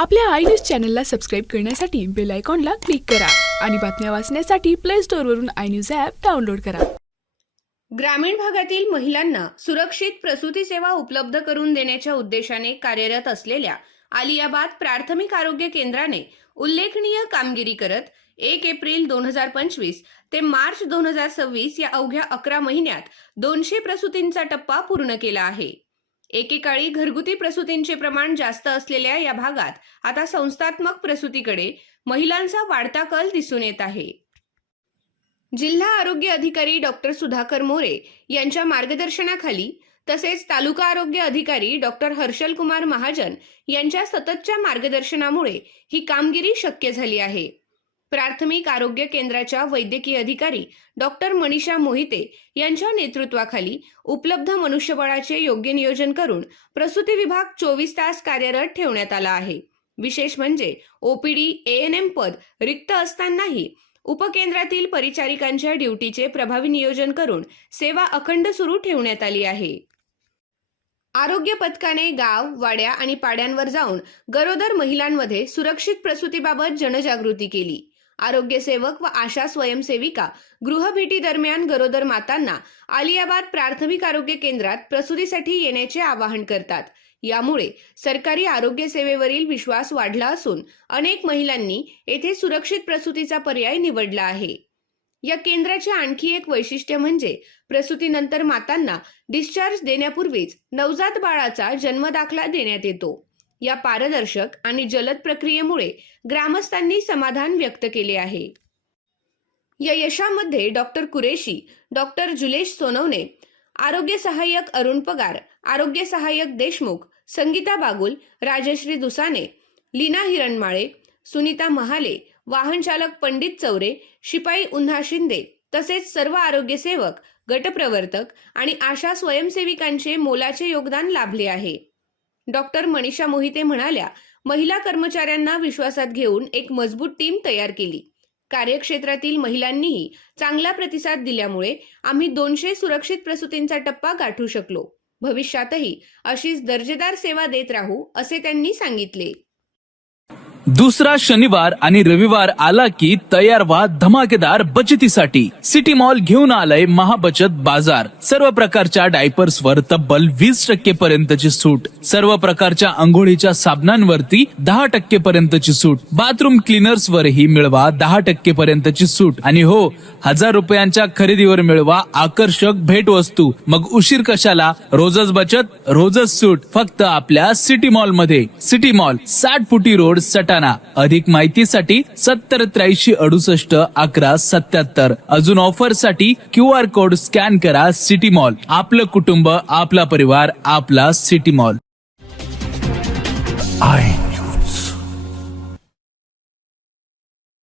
आपल्या I news चॅनलला subscribe करण्यासाठी बेल आयकॉनला क्लिक करा आणि बातम्या वाचण्यासाठी प्ले स्टोअरवरून आय न्यूज ॲप डाउनलोड करा. ग्रामीण भागातील महिलांना सुरक्षित प्रसूती सेवा उपलब्ध करून देण्याच्या उद्देशाने कार्यरत असलेल्या आलियाबाद प्राथमिक आरोग्य केंद्राने उल्लेखनीय कामगिरी करत 1 एप्रिल 2025 ते मार्च 2026 या अवघ्या 11 महिन्यात 200 प्रसूतींचा टप्पा पूर्ण केला आहे. एकेकाळी घरगुती प्रसूतींचे प्रमाण जास्त असलेल्या या भागात आता संस्थात्मक प्रसूतीकडे महिलांचा वाढता कल दिसून येत आहे. जिल्हा आरोग्य अधिकारी डॉक्टर सुधाकर मोरे यांच्या मार्गदर्शनाखाली तसेच तालुका आरोग्य अधिकारी डॉक्टर हर्षल कुमार महाजन यांच्या सततच्या मार्गदर्शनामुळे ही कामगिरी शक्य झाली आहे. प्राथमिक आरोग्य केंद्राच्या वैद्यकीय अधिकारी डॉक्टर मनीषा मोहिते यांच्या नेतृत्वाखाली उपलब्ध मनुष्यबळाचे योग्य नियोजन करून प्रसूती विभाग 24 तास कार्यरत ठेवण्यात आला आहे. विशेष म्हणजे ओपीडी एएनएम पद रिक्त असतानाही उपकेंद्रातील परिचारिकांच्या ड्युटीचे प्रभावी नियोजन करून सेवा अखंड सुरू ठेवण्यात आली आहे. आरोग्य पथकाने गाव, वाड्या आणि पाड्यांवर जाऊन गरोदर महिलांमध्ये सुरक्षित प्रसूतीबाबत जनजागृती केली. आरोग्य सेवक व आशा स्वयंसेविका गृहभेटी दरम्यान गरोदर मातांना आलियाबाद प्राथमिक आरोग्य केंद्रात प्रसूतीसाठी येण्याचे आवाहन करतात. यामुळे सरकारी आरोग्य सेवेवरील विश्वास वाढला असून अनेक महिलांनी येथे सुरक्षित प्रसूतीचा पर्याय निवडला आहे. या केंद्राचे आणखी एक वैशिष्ट्य म्हणजे प्रसूतीनंतर मातांना डिस्चार्ज देण्यापूर्वीच नवजात बाळाचा जन्मदाखला देण्यात येतो. या पारदर्शक आणि जलद प्रक्रियेमुळे ग्रामस्थांनी समाधान व्यक्त केले आहे. या यशामध्ये डॉक्टर कुरेशी, डॉक्टर जुलेश सोनवणे, आरोग्य सहाय्यक अरुण पगार, आरोग्य सहाय्यक देशमुख, संगीता बागुल, राजश्री दुसाने, लीना हिरणमाळे, सुनीता महाले, वाहन चालक पंडित चौरे, शिपाई उन्हा शिंदे तसेच सर्व आरोग्य सेवक, गटप्रवर्तक आणि आशा स्वयंसेविकांचे मोलाचे योगदान लाभले आहे. डॉक्टर मनीषा मोहिते म्हणाल्या, महिला कर्मचाऱ्यांना विश्वासात घेऊन एक मजबूत टीम तयार केली. कार्यक्षेत्रातील महिलांनीही चांगला प्रतिसाद दिल्यामुळे आम्ही 200 सुरक्षित प्रसूतींचा टप्पा गाठू शकलो. भविष्यातही अशीच दर्जेदार सेवा देत राहू असे त्यांनी सांगितले. दुसरा शनिवार आणि रविवार आला की तयार व्हा धमाकेदार बचतीसाठी. सिटी मॉल घेऊन आलंय महाबचत बाजार. सर्व प्रकारच्या डायपर्सवर तब्बल 20% पर्यंतची सूट. सर्व प्रकारच्या अंघोळीच्या साबणांवरती 10% पर्यंतची सूट. बाथरूम क्लीनर्स वरही मिळवा 10% पर्यंतची सूट. आणि हो, 1000 रुपयांच्या खरेदीवर मिळवा आकर्षक भेटवस्तू. मग उशीर कशाला? रोजच बचत, रोजच सूट. फक्त आपल्या सिटी मॉल मध्ये. सिटी मॉल, 60 फुटी रोड, सटाणा. अधिक माहितीसाठी 7083681177. अजून ऑफर साठी QR कोड स्कॅन करा. सिटी मॉल, आपलं कुटुंब, आपला परिवार, आपला सिटी मॉल.